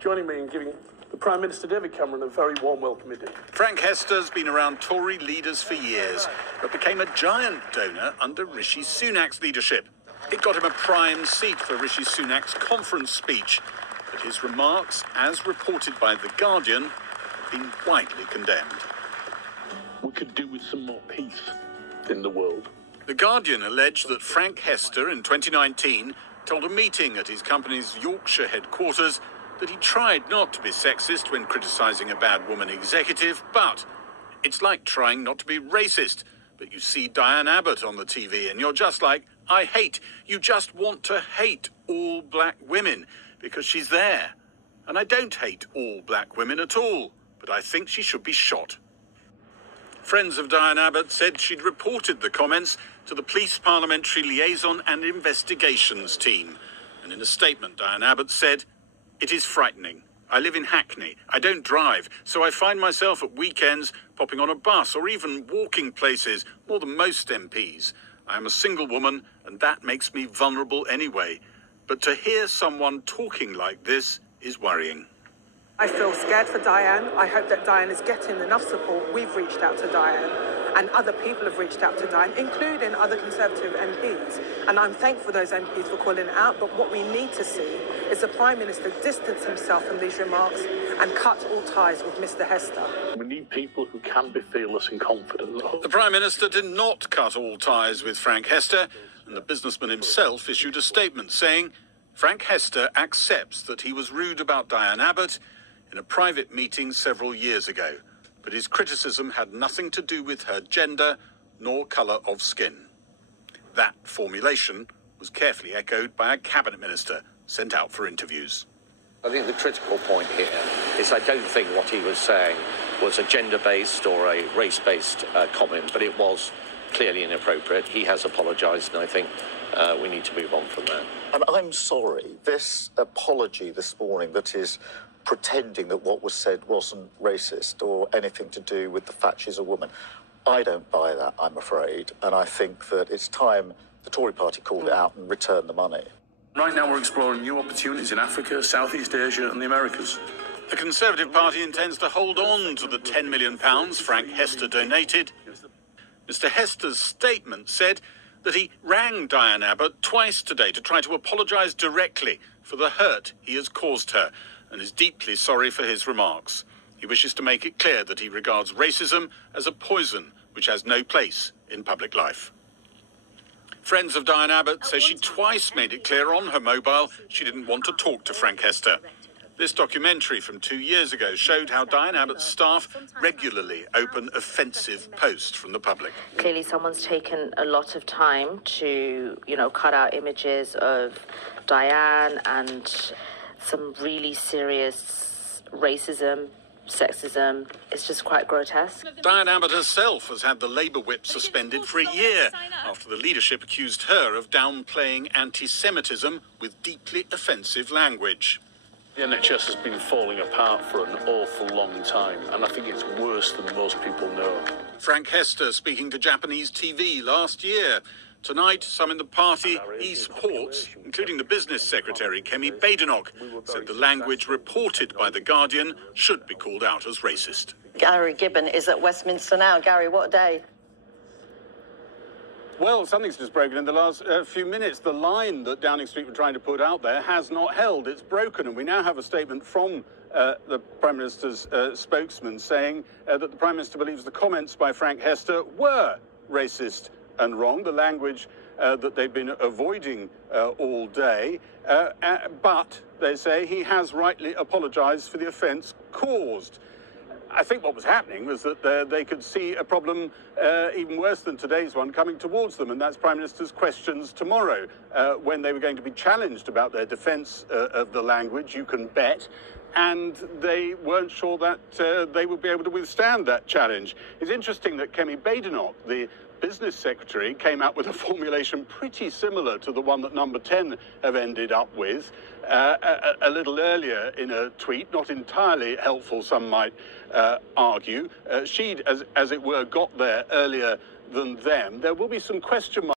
Joining me in giving the Prime Minister David Cameron a very warm welcome indeed. Frank Hester's been around Tory leaders for years, but became a giant donor under Rishi Sunak's leadership. It got him a prime seat for Rishi Sunak's conference speech, but his remarks, as reported by The Guardian, have been widely condemned. We could do with some more peace in the world. The Guardian alleged that Frank Hester in 2019 told a meeting at his company's Yorkshire headquarters that he tried not to be sexist when criticising a bad woman executive, but it's like trying not to be racist. But you see Diane Abbott on the TV and you're just like, I hate. You just want to hate all black women because she's there. And I don't hate all black women at all, but I think she should be shot. Friends of Diane Abbott said she'd reported the comments to the Police Parliamentary Liaison and Investigations team. And in a statement, Diane Abbott said, "It is frightening. I live in Hackney. I don't drive, so I find myself at weekends popping on a bus or even walking places more than most MPs. I am a single woman, and that makes me vulnerable anyway. But to hear someone talking like this is worrying." I feel scared for Diane. I hope that Diane is getting enough support. We've reached out to Diane, and other people have reached out to Diane, including other Conservative MPs. And I'm thankful those MPs for calling out, but what we need to see is the Prime Minister distance himself from these remarks and cut all ties with Mr Hester. We need people who can be fearless and confident. The Prime Minister did not cut all ties with Frank Hester, and the businessman himself issued a statement saying Frank Hester accepts that he was rude about Diane Abbott in a private meeting several years ago, but his criticism had nothing to do with her gender nor colour of skin. That formulation was carefully echoed by a cabinet minister sent out for interviews. I think the critical point here is I don't think what he was saying was a gender-based or a race-based comment, but it was clearly inappropriate. He has apologised, and I think we need to move on from that. And I'm sorry, this apology this morning that is pretending that what was said wasn't racist or anything to do with the fact she's a woman, I don't buy that, I'm afraid. And I think that it's time the Tory party called it out and returned the money. Right now we're exploring new opportunities in Africa, Southeast Asia and the Americas. The Conservative Party intends to hold on to the £10 million Frank Hester donated. Mr Hester's statement said that he rang Diane Abbott twice today to try to apologise directly for the hurt he has caused her and is deeply sorry for his remarks. He wishes to make it clear that he regards racism as a poison which has no place in public life. Friends of Diane Abbott say she twice made it clear on her mobile she didn't want to talk to Frank Hester. This documentary from 2 years ago showed how Diane Abbott's staff regularly open offensive posts from the public. Clearly someone's taken a lot of time to, cut out images of Diane and some really serious racism, sexism. It's just quite grotesque. Diane Abbott herself has had the Labour whip suspended for a year after the leadership accused her of downplaying anti-Semitism with deeply offensive language. The NHS has been falling apart for an awful long time, and I think it's worse than most people know. Frank Hester speaking to Japanese TV last year. Tonight, some in the party he supports, including the business secretary, Kemi Badenoch, said the language reported by The Guardian should be called out as racist. Gary Gibbon is at Westminster now. Gary, what a day. Well, something's just broken in the last few minutes. The line that Downing Street were trying to put out there has not held. It's broken, and we now have a statement from the Prime Minister's spokesman saying that the Prime Minister believes the comments by Frank Hester were racist and wrong, the language that they've been avoiding all day. But, they say, he has rightly apologised for the offence caused. I think what was happening was that they could see a problem even worse than today's one coming towards them, and that's Prime Minister's questions tomorrow, when they were going to be challenged about their defence of the language, you can bet, and they weren't sure that they would be able to withstand that challenge. It's interesting that Kemi Badenoch, the business secretary, came out with a formulation pretty similar to the one that Number 10 have ended up with a little earlier in a tweet, not entirely helpful, some might argue. She'd, as it were, got there earlier than them. There will be some question marks